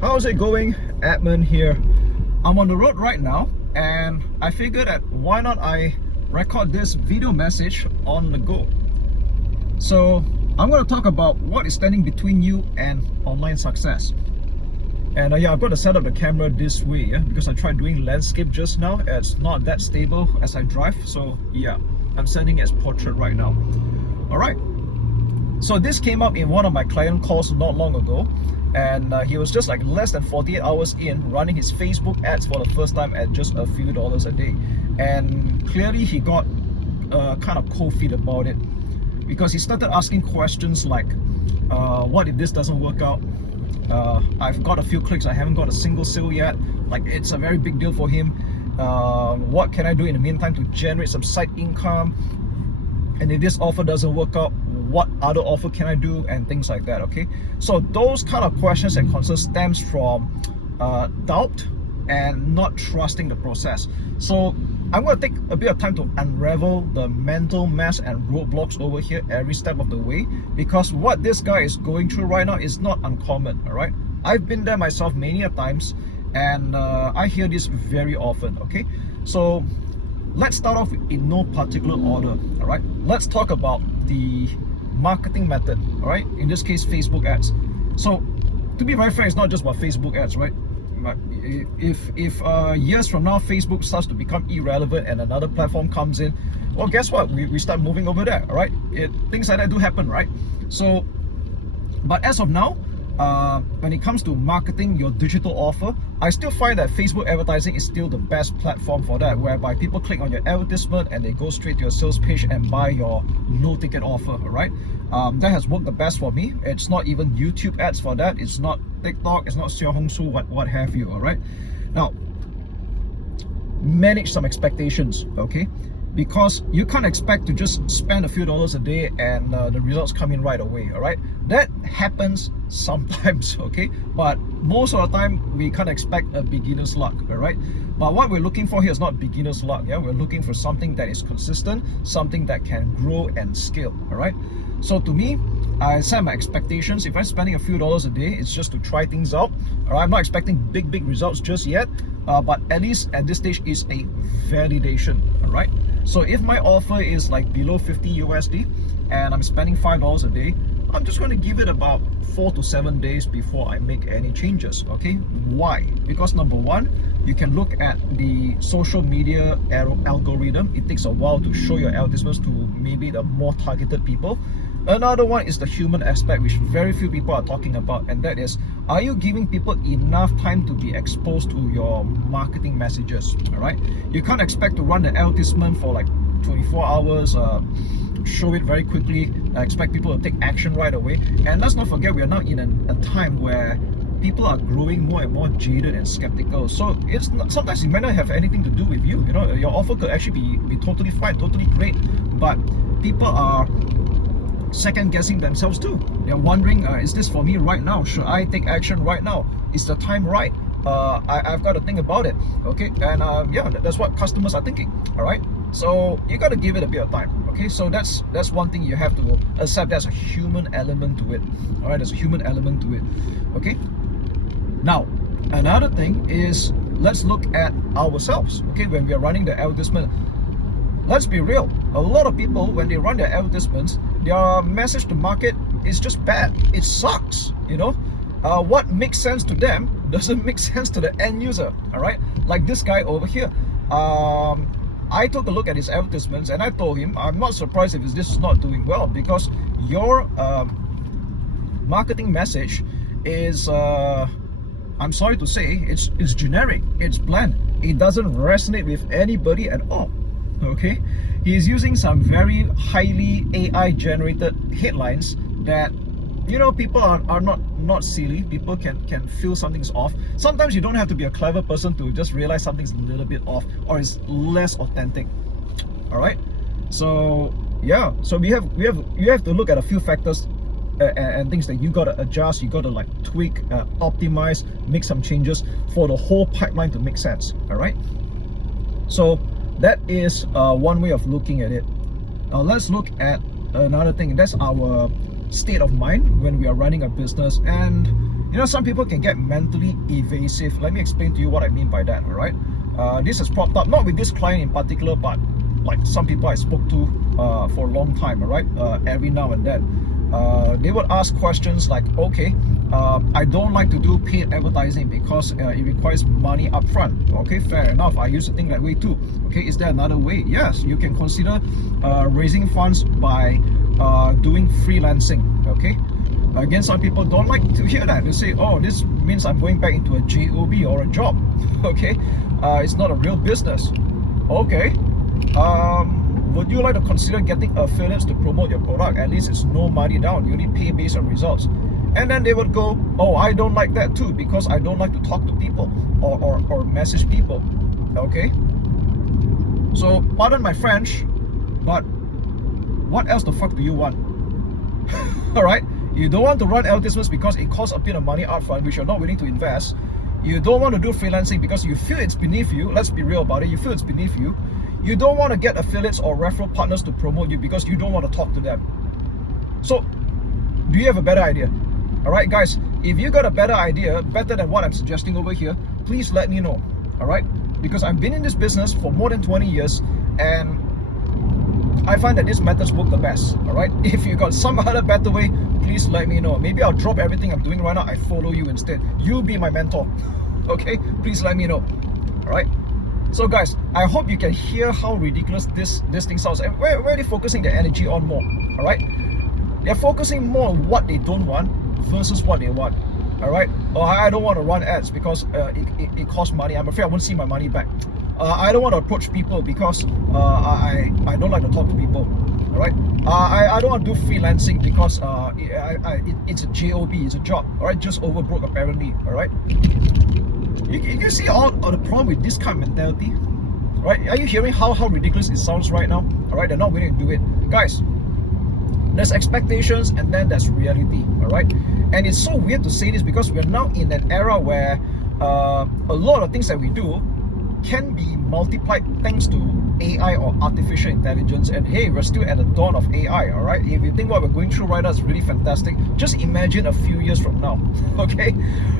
How's it going? Edmund here. I'm on the road right now and I figured that why not I record this video message on the go. So I'm going to talk about what is standing between you and online success. And yeah, I've got to set up the camera this way because I tried doing landscape just now. It's not that stable as I drive. So yeah, I'm sending it as portrait right now. Alright. So this came up in one of my client calls not long ago. And he was just like less than 48 hours in running his Facebook ads for the first time at just a few dollars a day. And clearly he got kind of cold feet about it because he started asking questions like, what if this doesn't work out? I've got a few clicks, I haven't got a single sale yet. Like, it's a very big deal for him. What can I do in the meantime to generate some side income? And if this offer doesn't work out, what other offer can I do, and things like that. Okay, so those kind of questions and concerns stems from doubt and not trusting the process. So I'm going to take a bit of time to unravel the mental mess and roadblocks over here every step of the way, because what this guy is going through right now is not uncommon. All right, I've been there myself many a times, and I hear this very often. Okay, so let's start off in no particular order. All right, let's talk about the marketing method. All right, in this case, Facebook ads. So to be very fair, it's not just about Facebook ads, right? If years from now Facebook starts to become irrelevant and another platform comes in, well, guess what, we start moving over there. All right, things like that do happen, right? So but as of now, when it comes to marketing your digital offer, I still find that Facebook advertising is still the best platform for that, whereby people click on your advertisement and they go straight to your sales page and buy your low ticket offer. All right, that has worked the best for me. It's not even YouTube ads for that. It's not TikTok. It's not Xiaohongshu, what have you. All right, now manage some expectations, okay? Because you can't expect to just spend a few dollars a day and the results come in right away. All right, that happens sometimes, okay, but most of the time we can't expect a beginner's luck. All right, but what we're looking for here is not beginner's luck. Yeah, we're looking for something that is consistent, something that can grow and scale. All right, so to me, I set my expectations. If I'm spending a few dollars a day, it's just to try things out. All right, I'm not expecting big results just yet, but at least at this stage is a validation. All right, so if my offer is like below 50 USD and I'm spending $5 a day, I'm just going to give it about 4 to 7 days before I make any changes. Okay, why? Because number one, you can look at the social media algorithm. It takes a while to show your advertisements to maybe the more targeted people. Another one is the human aspect, which very few people are talking about, and that is, are you giving people enough time to be exposed to your marketing messages? All right, you can't expect to run an advertisement for like 24 hours, show it very quickly, expect people to take action right away. And let's not forget, we are now in a time where people are growing more and more jaded and skeptical. So it's not, sometimes it might not have anything to do with you. You know, your offer could actually be totally fine, totally great, but people are second guessing themselves too. They're wondering, is this for me right now? Should I take action right now? Is the time right? I've got to think about it. Okay, and yeah, that's what customers are thinking. All right, so you got to give it a bit of time. Okay, so that's one thing you have to accept. There's a human element to it. All right, there's a human element to it. Okay, now another thing is, let's look at ourselves. Okay, when we are running the advertisement, let's be real, a lot of people, when they run their advertisements, their message to market is just bad. It sucks. You know, what makes sense to them doesn't make sense to the end user. All right, like this guy over here, I took a look at his advertisements and I told him, I'm not surprised if this is not doing well, because your marketing message is, I'm sorry to say, it's generic, it's bland, it doesn't resonate with anybody at all. Okay, he's using some very highly AI generated headlines that, you know, people are not silly. People can feel something's off. Sometimes you don't have to be a clever person to just realize something's a little bit off or is less authentic. All right, so yeah, so you have to look at a few factors and things that you got to adjust, you got to like tweak, optimize, make some changes for the whole pipeline to make sense. All right, so that is one way of looking at it. Now let's look at another thing, and that's our state of mind when we are running a business. And You know, some people can get mentally evasive. Let me explain to you what I mean by that, all right? This has propped up, not with this client in particular, but like some people I spoke to for a long time, all right? Every now and then. They would ask questions like, okay, I don't like to do paid advertising because it requires money upfront. Okay, fair enough. I used to think that way too. Okay, is there another way? Yes, you can consider raising funds by doing freelancing. Okay, again, some people don't like to hear that. They say, oh, this means I'm going back into a job or a job. Okay, it's not a real business. Okay, would you like to consider getting affiliates to promote your product? At least it's no money down. You only pay based on results. And then they would go, oh, I don't like that too because I don't like to talk to people or message people. Okay, so pardon my French, but what else the fuck do you want? All right, you don't want to run advertisements because it costs a bit of money upfront which you're not willing to invest. You don't want to do freelancing because you feel it's beneath you. Let's be real about it. You feel it's beneath you. You don't want to get affiliates or referral partners to promote you because you don't want to talk to them. So, do you have a better idea? Alright guys, if you got a better idea, better than what I'm suggesting over here, please let me know. Alright? Because I've been in this business for more than 20 years and I find that this methods work the best. Alright? If you got some other better way, please let me know. Maybe I'll drop everything I'm doing right now, I follow you instead. You be my mentor. Okay? Please let me know. Alright? So guys, I hope you can hear how ridiculous this thing sounds. And where are they focusing their energy on more? Alright? They're focusing more on what they don't want versus what they want. Alright? Oh, I don't want to run ads because it costs money. I'm afraid I won't see my money back. I don't want to approach people because I don't like to talk to people. Alright? I don't want to do freelancing because it's a job, it's a job. Alright? Just overbroke apparently. Alright? You can see all the problem with this kind of mentality. Right? Are you hearing how ridiculous it sounds right now? Alright, they're not willing to do it. Guys, there's expectations and then there's reality. Alright? And it's so weird to say this because we're now in an era where a lot of things that we do can be multiplied thanks to AI or artificial intelligence. And hey, we're still at the dawn of AI, alright? If you think what we're going through right now is really fantastic, just imagine a few years from now, okay?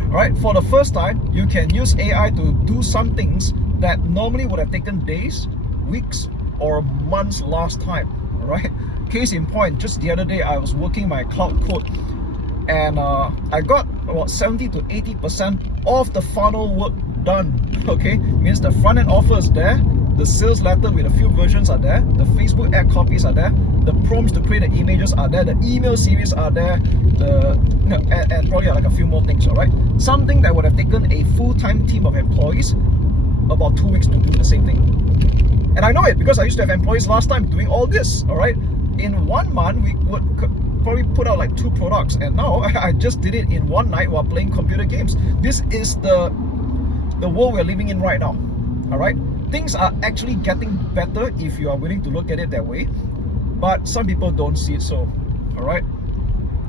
Alright, for the first time, you can use AI to do some things that normally would have taken days, weeks, or months last time, alright? Case in point, just the other day, I was working my cloud code and I got about 70 to 80% of the funnel work done. Okay, means the front end offer is there, the sales letter with a few versions are there, the Facebook ad copies are there, the prompts to create the images are there, the email series are there, and probably like a few more things. All right, something that would have taken a full-time team of employees about 2 weeks to do the same thing. And I know it because I used to have employees last time doing all this. All right, in 1 month we would probably put out like 2 products, and now I just did it in one night while playing computer games. This is the world we're living in right now. All right, things are actually getting better if you are willing to look at it that way, but some people don't see it so. All right,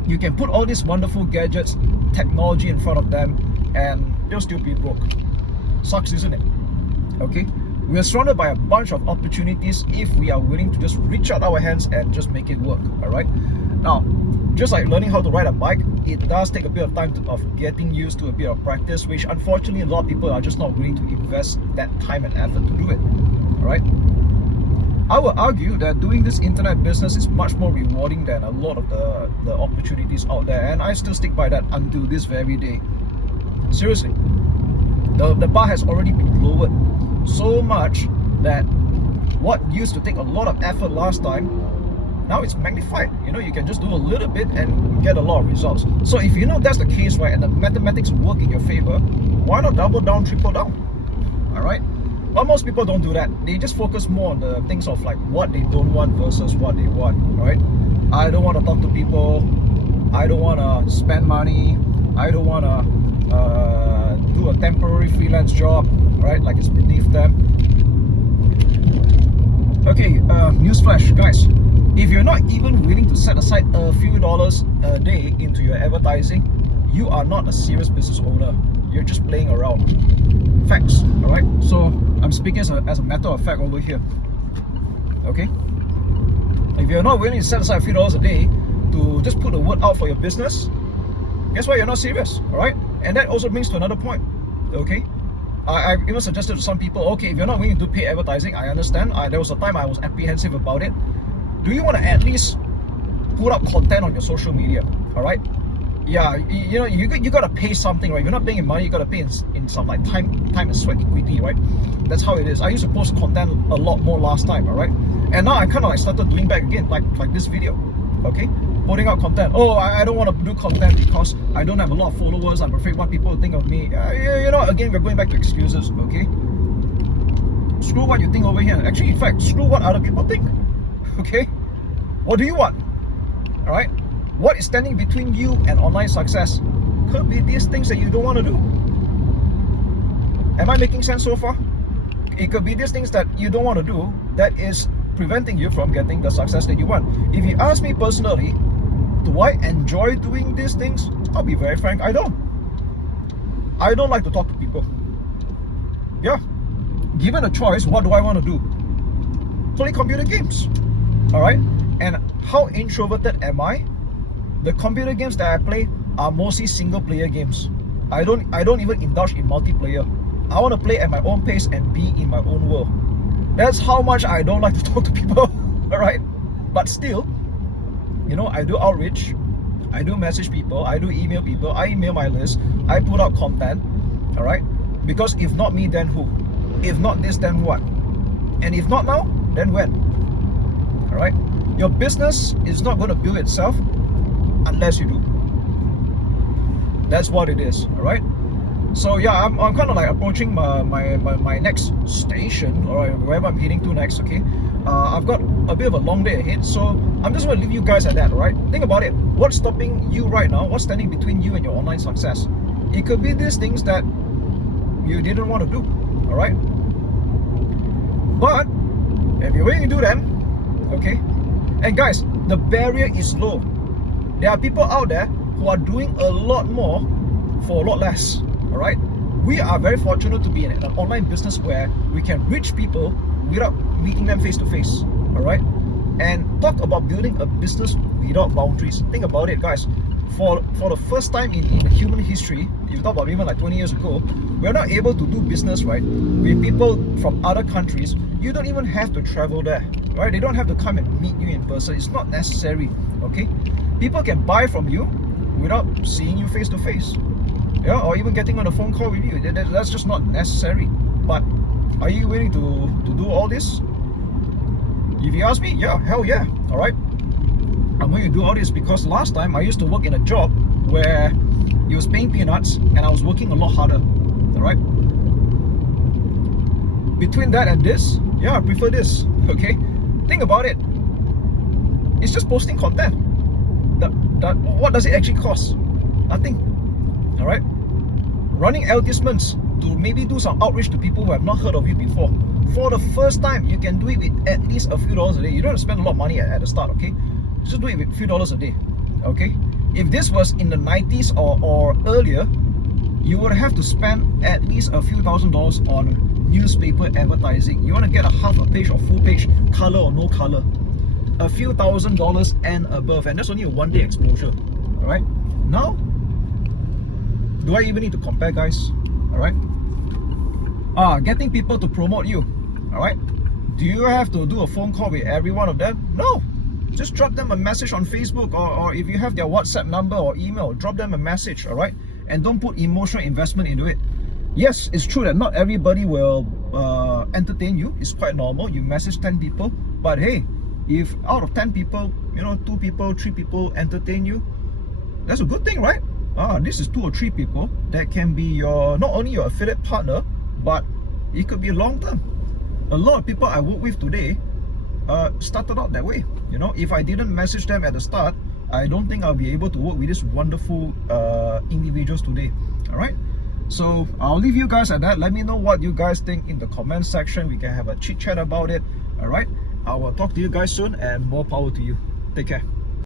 you can put all these wonderful gadgets, technology in front of them and they'll still be broke. Sucks, isn't it? Okay, we are surrounded by a bunch of opportunities if we are willing to just reach out our hands and just make it work. All right, now just like learning how to ride a bike, it does take a bit of time of getting used to a bit of practice, which unfortunately a lot of people are just not willing to invest that time and effort to do it. Alright, I would argue that doing this internet business is much more rewarding than a lot of the opportunities out there, and I still stick by that until this very day. Seriously, the bar has already been lowered so much that what used to take a lot of effort last time, now it's magnified. You know, you can just do a little bit and get a lot of results. So if you know that's the case, right, and the mathematics work in your favor, why not double down, triple down? All right, but most people don't do that. They just focus more on the things of like what they don't want versus what they want. All right, I don't want to talk to people, I don't want to spend money, I don't want to do a temporary freelance job, right, like it's beneath them. Okay, newsflash, guys. If you're not even willing to set aside a few dollars a day into your advertising, you are not a serious business owner. You're just playing around. Facts, alright? So I'm speaking as a matter of fact over here. Okay? If you're not willing to set aside a few dollars a day to just put the word out for your business, guess what? You're not serious, all right? And that also brings to another point, okay? I even suggested to some people, okay, if you're not willing to do paid advertising, I understand. There was a time I was apprehensive about it. Do you want to at least put up content on your social media, all right? Yeah, you know, you got to pay something, right? If you're not paying in money, you got to pay in some like time and sweat equity, right? That's how it is. I used to post content a lot more last time, all right? And now I kind of like started doing back again, like this video, okay? Putting out content. Oh, I don't want to do content because I don't have a lot of followers. I'm afraid what people think of me. You know, again, we're going back to excuses, okay? Screw what you think over here. Actually, in fact, screw what other people think, okay? What do you want, all right? What is standing between you and online success? Could be these things that you don't want to do. Am I making sense so far? It could be these things that you don't want to do that is preventing you from getting the success that you want. If you ask me personally, do I enjoy doing these things? I'll be very frank, I don't. I don't like to talk to people. Yeah. Given a choice, what do I want to do? Play computer games. Alright? And how introverted am I? The computer games that I play are mostly single player games. I don't even indulge in multiplayer. I want to play at my own pace and be in my own world. That's how much I don't like to talk to people. Alright? But still, you know, I do outreach, I do message people, I do email people, I email my list, I put out content. Alright? Because if not me, then who? If not this, then what? And if not now, then when? Alright? Your business is not going to build itself unless you do. That's what it is, all right? So yeah, I'm kind of like approaching my next station, or wherever I'm heading to next, okay? I've got a bit of a long day ahead, so I'm just going to leave you guys at that, all right? Think about it. What's stopping you right now? What's standing between you and your online success? It could be these things that you didn't want to do, all right? But if you're willing to do them, okay? And guys, the barrier is low. There are people out there who are doing a lot more for a lot less, all right? We are very fortunate to be in an online business where we can reach people without meeting them face to face, all right? And talk about building a business without boundaries. Think about it, guys. For the first time in human history, if you talk about even like 20 years ago, we're not able to do business, right, with people from other countries. You don't even have to travel there, right? They don't have to come and meet you in person. It's not necessary, okay? People can buy from you without seeing you face to face, yeah, or even getting on a phone call with you. That's just not necessary. But are you willing to do all this? If you ask me, yeah, hell yeah, all right. I'm going to do all this because last time I used to work in a job where it was paying peanuts and I was working a lot harder, all right. Between that and this, yeah, I prefer this, okay. Think about it. It's just posting content. What does it actually cost? Nothing, all right. Running advertisements to maybe do some outreach to people who have not heard of you before. For the first time, you can do it with at least a few dollars a day. You don't have to spend a lot of money at the start, okay? Just do it with a few dollars a day, okay? If this was in the 90s or earlier, you would have to spend at least a few $1,000s on newspaper advertising. You want to get a half a page or full page, color or no color, a few $1,000s and above, and that's only a one-day exposure, all right? Now, do I even need to compare, guys? All right? Getting people to promote you, all right? Do you have to do a phone call with every one of them? No. Just drop them a message on Facebook, or if you have their WhatsApp number or email, drop them a message, all right? And don't put emotional investment into it. Yes, it's true that not everybody will entertain you. It's quite normal. You message 10 people, but hey, if out of 10 people, you know, 2 people, 3 people entertain you, that's a good thing, right? This is 2 or 3 people that can be your, not only your affiliate partner, but it could be long term. A lot of people I work with today started out that way. You know, if I didn't message them at the start, I don't think I'll be able to work with these wonderful individuals today. All right, so I'll leave you guys at that. Let me know what you guys think in the comment section. We can have a chit chat about it. All right, I will talk to you guys soon, and more power to you. Take care.